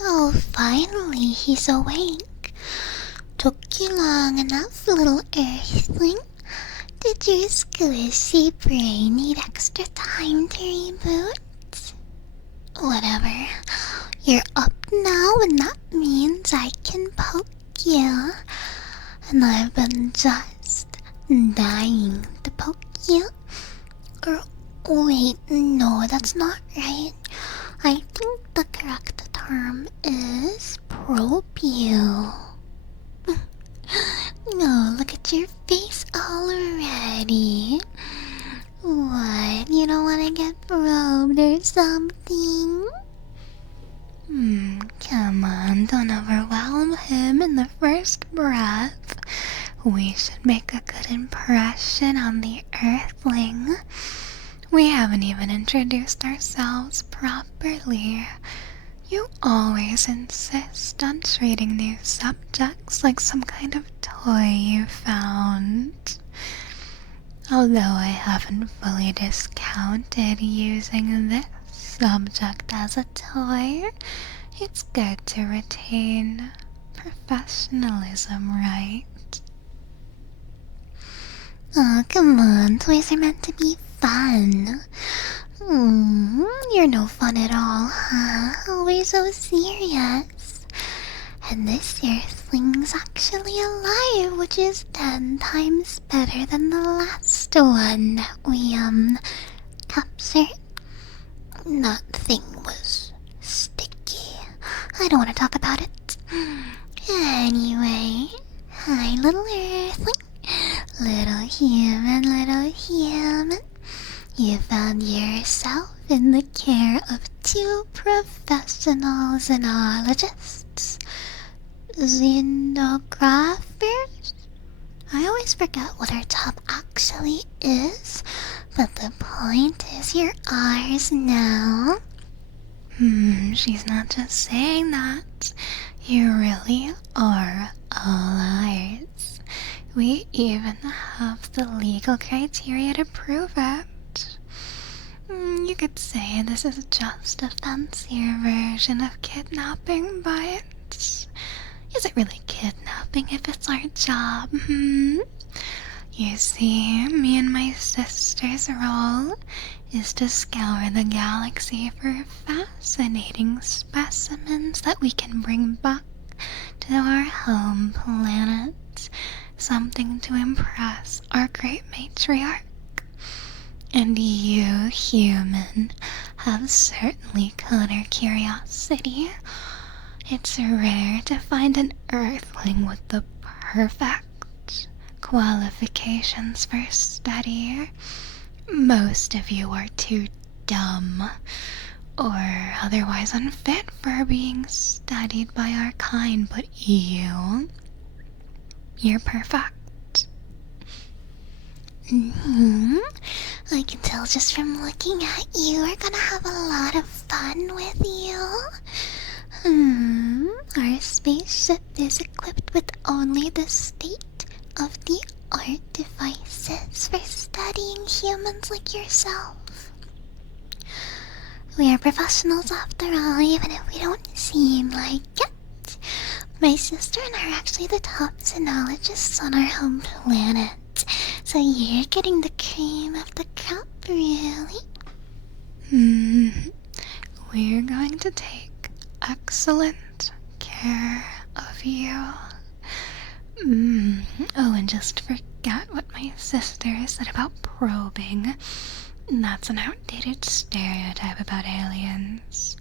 Oh, finally he's awake. Took you long enough, little earthling. Did your squishy brain need extra time to reboot? Whatever. You're up now, and that means I can poke you. And I've been just dying to poke you. Or, wait, no, that's not right. I think the correct term is probe you. No, look at your face already. What, you don't want to get probed or something? Come on, don't overwhelm him in the first breath. We should make a good impression on the Earthling. We haven't even introduced ourselves properly. You always insist on treating new subjects like some kind of toy you found. Although I haven't fully discounted using this subject as a toy, it's good to retain professionalism, right? Oh, come on, toys are meant to be fun. You're no fun at all, huh? Always so serious. And this Earthling's actually alive, which is 10 times better than the last one that we, captured. That thing was sticky. I don't want to talk about it. Anyway, hi, little Earthling. Little human. You found yourself in the care of two professional xenologists. Xenographers? I always forget what our job actually is, but the point is you're ours now. She's not just saying that. You really are all ours. We even have the legal criteria to prove it. You could say this is just a fancier version of kidnapping, but is it really kidnapping if it's our job, You see, me and my sister's role is to scour the galaxy for fascinating specimens that we can bring back to our home planet. Something to impress our great matriarch. And you, human, have certainly caught our curiosity. It's rare to find an Earthling with the perfect qualifications for study. Most of you are too dumb or otherwise unfit for being studied by our kind, but you're perfect. I can tell just from looking at you, we're gonna have a lot of fun with you. Our spaceship is equipped with only the state-of-the-art devices for studying humans like yourself. We are professionals after all, even if we don't seem like it. My sister and I are actually the top xenologists on our home planet. So you're getting the cream of the crop, really? We're going to take excellent care of you. Oh, and just forget what my sister said about probing. That's an outdated stereotype about aliens.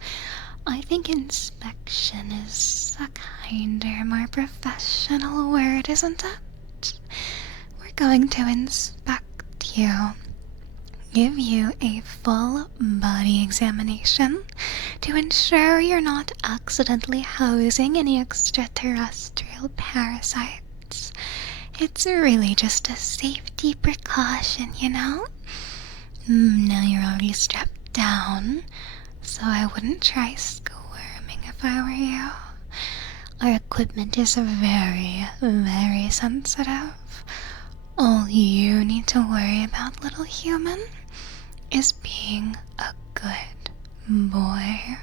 I think inspection is a kinder, more professional word, isn't it? We're going to inspect you, give you a full body examination to ensure you're not accidentally housing any extraterrestrial parasites. It's really just a safety precaution, you know? Now you're already strapped down, so I wouldn't try squirming if I were you. Our equipment is very, very sensitive. All you need to worry about, little human, is being a good boy.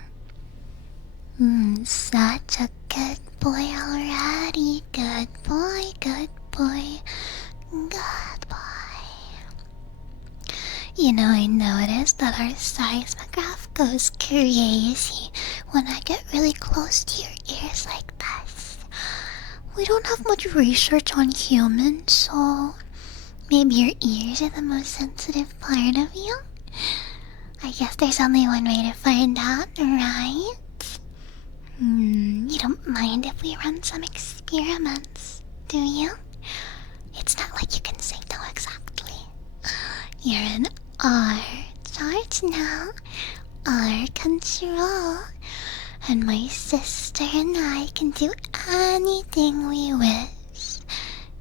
such a good boy already. Good boy, good boy, good boy. You know, I noticed that our seismograph goes crazy when I get really close to your ears like this. We don't have much research on humans, so maybe your ears are the most sensitive part of you? I guess there's only one way to find out, right? You don't mind if we run some experiments, do you? It's not like you can say no exactly. You're in our charge now, our control, and my sister and I can do anything we wish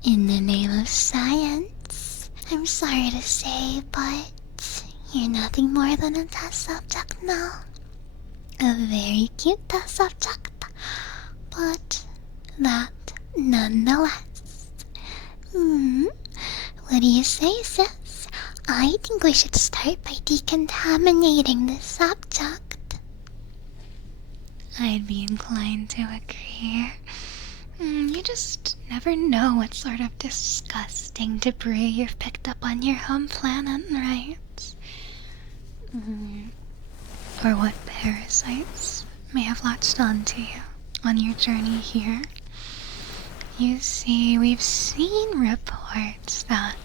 in the name of science. I'm sorry to say, but you're nothing more than a test subject now. A very cute test subject, but that nonetheless. What do you say, sis? I think we should start by decontaminating the subject. I'd be inclined to agree. You just never know what sort of disgusting debris you've picked up on your home planet, right? Or what parasites may have latched onto you on your journey here. You see, we've seen reports that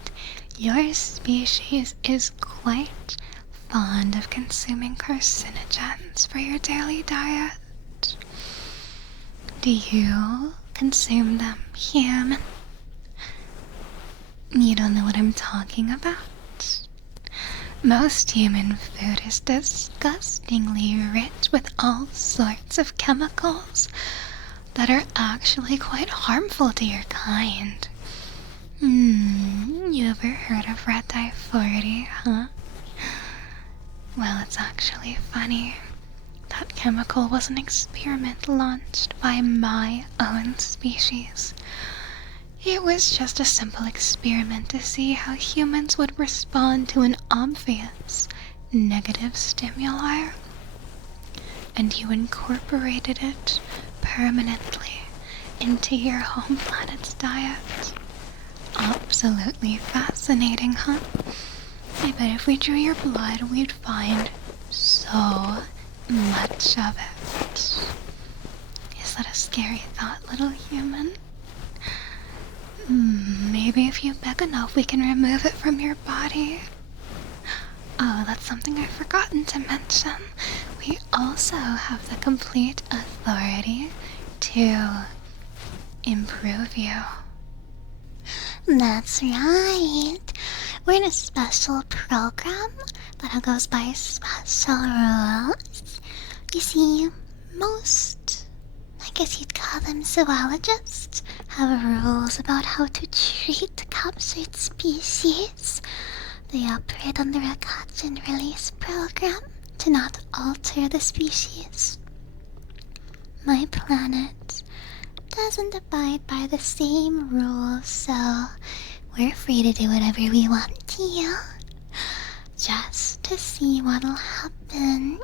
your species is quite fond of consuming carcinogens for your daily diet. Do you consume them, human? You don't know what I'm talking about? Most human food is disgustingly rich with all sorts of chemicals that are actually quite harmful to your kind. You ever heard of red dye 40, huh? Well, it's actually funny. That chemical was an experiment launched by my own species. It was just a simple experiment to see how humans would respond to an obvious negative stimuli. And you incorporated it permanently into your home planet's diet. Absolutely fascinating, huh? I bet if we drew your blood, we'd find so much of it. Is that a scary thought, little human? Maybe if you beg enough, we can remove it from your body. Oh, that's something I've forgotten to mention. We also have the complete authority to improve you. That's right. We're in a special program that goes by special rules. You see, most, I guess you'd call them zoologists, have rules about how to treat captured species. They operate under a catch and release program to not alter the species. My planet doesn't abide by the same rules, so we're free to do whatever we want to you, just to see what'll happen.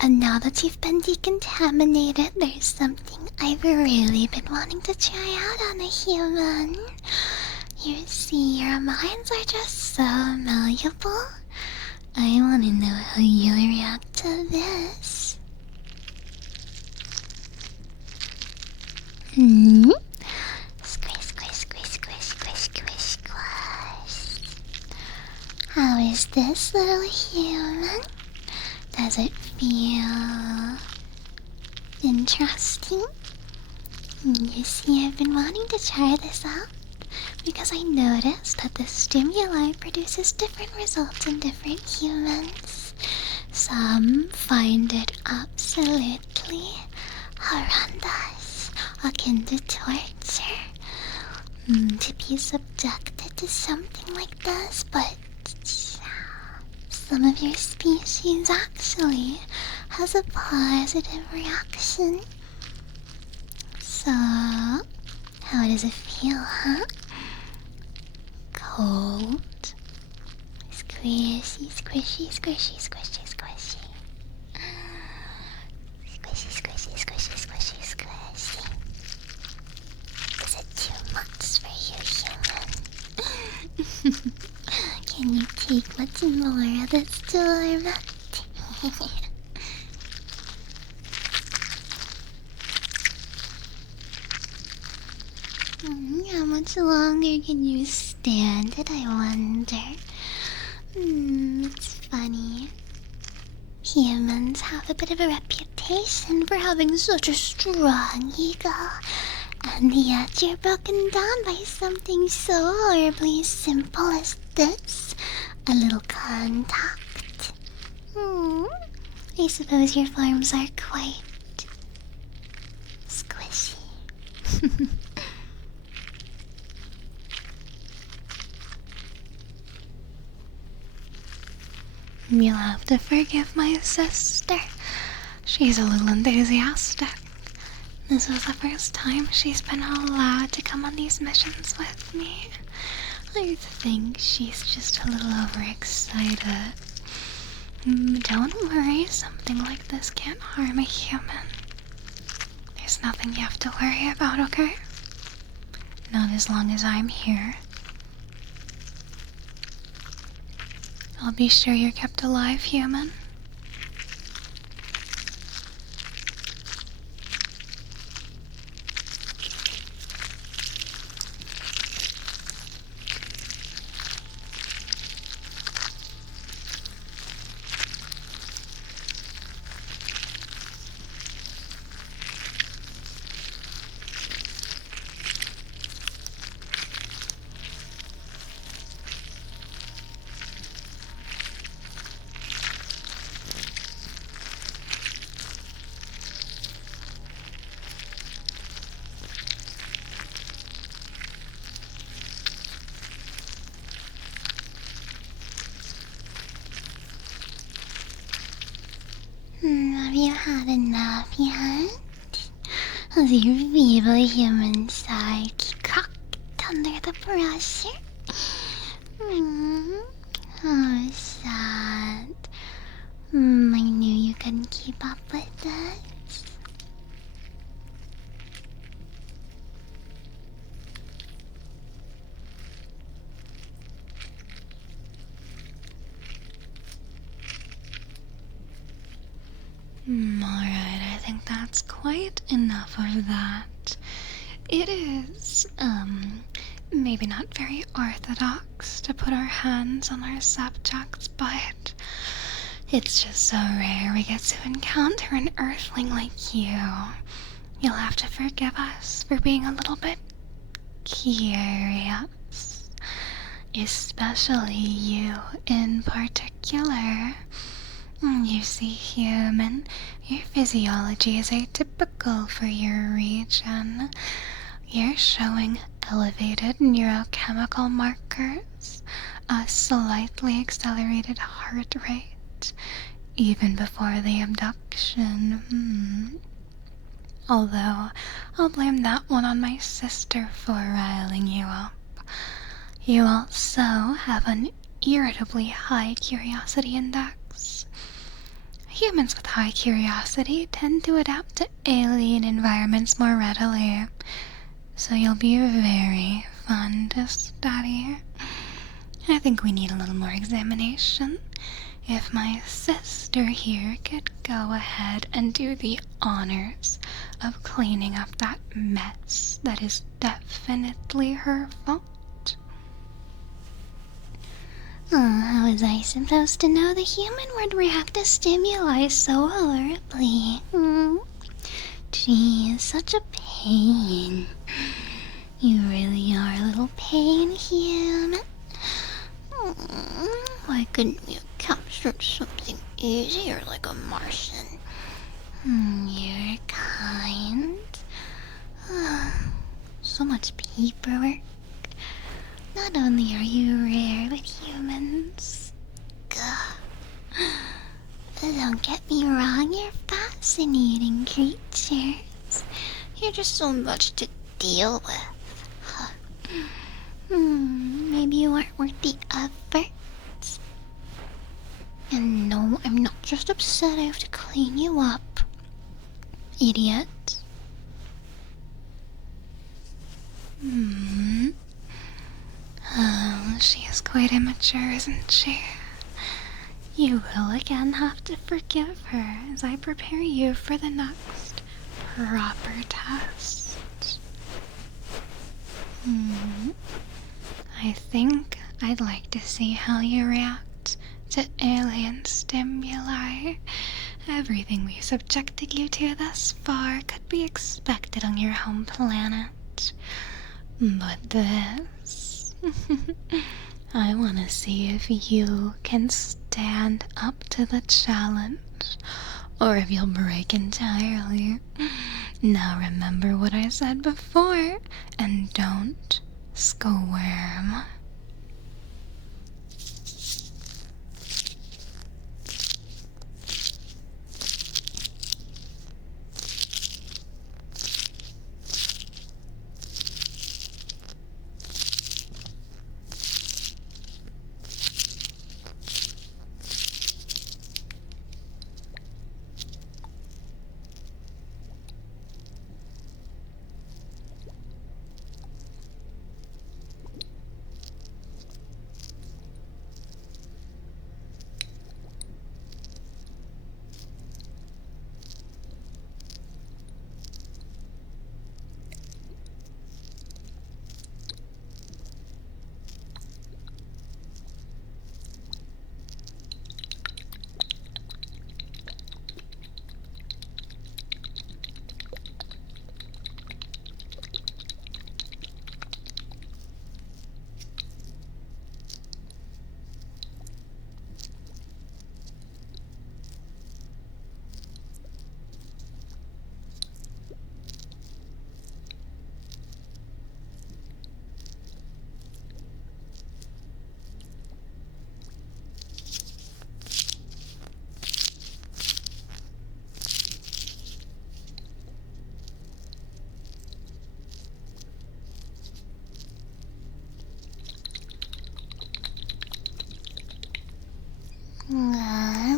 And now that you've been decontaminated, there's something I've really been wanting to try out on a human. You see, your minds are just so malleable. I want to know how you'll react to this. Squish, squish, squish, squish, squish, squish, squish. How is this, little human? Does it feel interesting? You see, I've been wanting to try this out because I noticed that the stimuli produces different results in different humans. Some find it absolutely horrendous, akin to torture, to be subjected to something like this, but some of your species actually has a positive reaction. So, how does it feel, huh? Cold, squishy, squishy, squishy, squishy, squishy. Squishy, squishy, squishy, squishy. take much more of the storm. How much longer can you stand it, I wonder? It's funny. Humans have a bit of a reputation for having such a strong ego, and yet you're broken down by something so horribly simple as this. A little contact. I suppose your farms are quite squishy. You'll have to forgive my sister. She's a little enthusiastic. This is the first time she's been allowed to come on these missions with me. I think she's just a little overexcited. Don't worry, something like this can't harm a human. There's nothing you have to worry about, okay? Not as long as I'm here. I'll be sure you're kept alive, human. Have you had enough yet? Has your feeble human psyche cracked under the pressure? How sad. I knew you couldn't keep up with this. Alright, I think that's quite enough of that. It is, maybe not very orthodox to put our hands on our subjects, but it's just so rare we get to encounter an earthling like you. You'll have to forgive us for being a little bit curious. Especially you in particular. You see, human, your physiology is atypical for your region. You're showing elevated neurochemical markers, a slightly accelerated heart rate, even before the abduction. Although, I'll blame that one on my sister for riling you up. You also have an irritably high curiosity index. Humans with high curiosity tend to adapt to alien environments more readily, so you'll be very fun to study. I think we need a little more examination. If my sister here could go ahead and do the honors of cleaning up that mess that is definitely her fault. How was I supposed to know the human would react to stimuli so horribly? Gee, such a pain. You really are a little pain, human. Why couldn't you capture something easier like a Martian? You're kind. So much paperwork. Not only are you rare with humans, don't get me wrong, you're fascinating creatures. You're just so much to deal with. Maybe you aren't worth the effort. And no, I'm not just upset I have to clean you up, idiot. She is quite immature, isn't she? You will again have to forgive her as I prepare you for the next proper test. I think I'd like to see how you react to alien stimuli. Everything we've subjected you to thus far could be expected on your home planet. But this... I want to see if you can stand up to the challenge, or if you'll break entirely. Now remember what I said before, and don't squirm.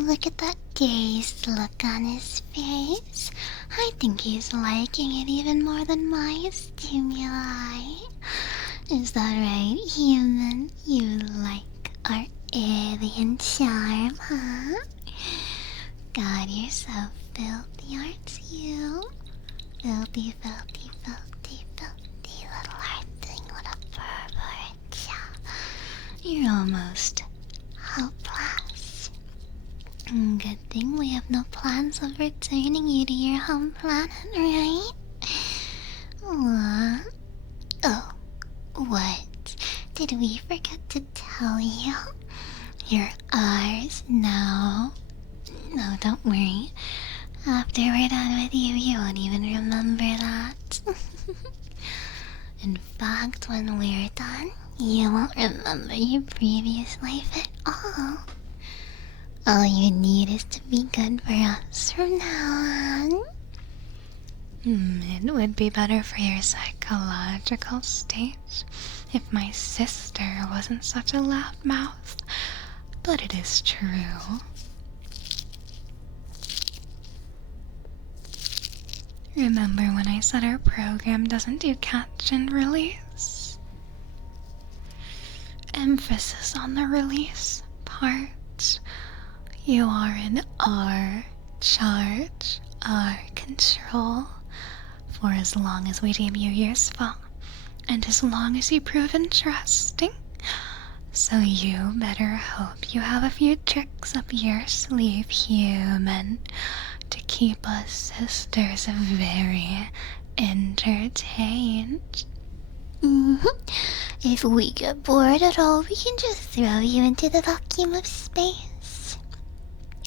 Look at that dazed look on his face. I think he's liking it even more than my stimuli. Is that right, human? You like our alien charm, huh? God, you're so filthy, aren't you? Filthy, filthy, filthy, filthy little art thing. What a pervert. You're almost hopeless. Good thing we have no plans of returning you to your home planet, right? Aww. Oh, what? Did we forget to tell you? You're ours now. No, don't worry. After we're done with you, you won't even remember that. In fact, when we're done, you won't remember your previous life at all. All you need is to be good for us from now on. It would be better for your psychological state if my sister wasn't such a loudmouth, but it is true. Remember when I said our program doesn't do catch and release? Emphasis on the release part. You are in our charge, our control, for as long as we deem you useful, and as long as you prove interesting. So you better hope you have a few tricks up your sleeve, human, to keep us sisters very entertained. If we get bored at all, we can just throw you into the vacuum of space.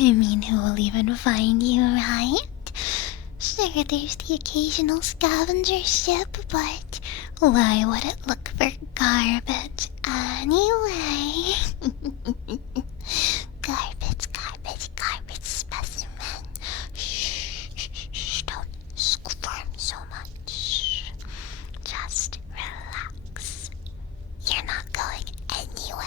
I mean, who will even find you, right? Sure, there's the occasional scavenger ship, but why would it look for garbage anyway? Garbage specimen. Shh, don't squirm so much. Just relax. You're not going anywhere.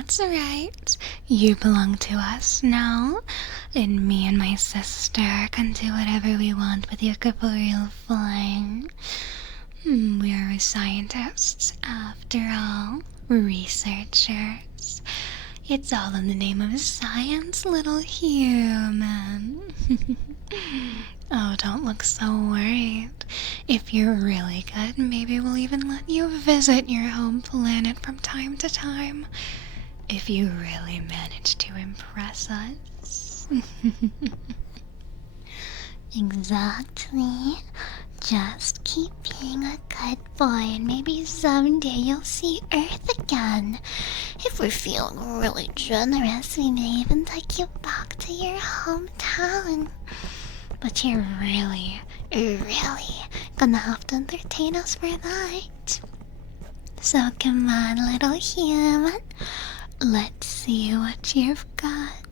That's right. You belong to us now, and me and my sister can do whatever we want with your corporeal form. We are scientists, after all. Researchers. It's all in the name of science, little human. Oh, don't look so worried. If you're really good, maybe we'll even let you visit your home planet from time to time. If you really manage to impress us. Exactly. Just keep being a good boy and maybe someday you'll see Earth again. If we're feeling really generous, we may even take you back to your hometown. But you're really gonna have to entertain us for that. So come on, little human. Let's see what you've got.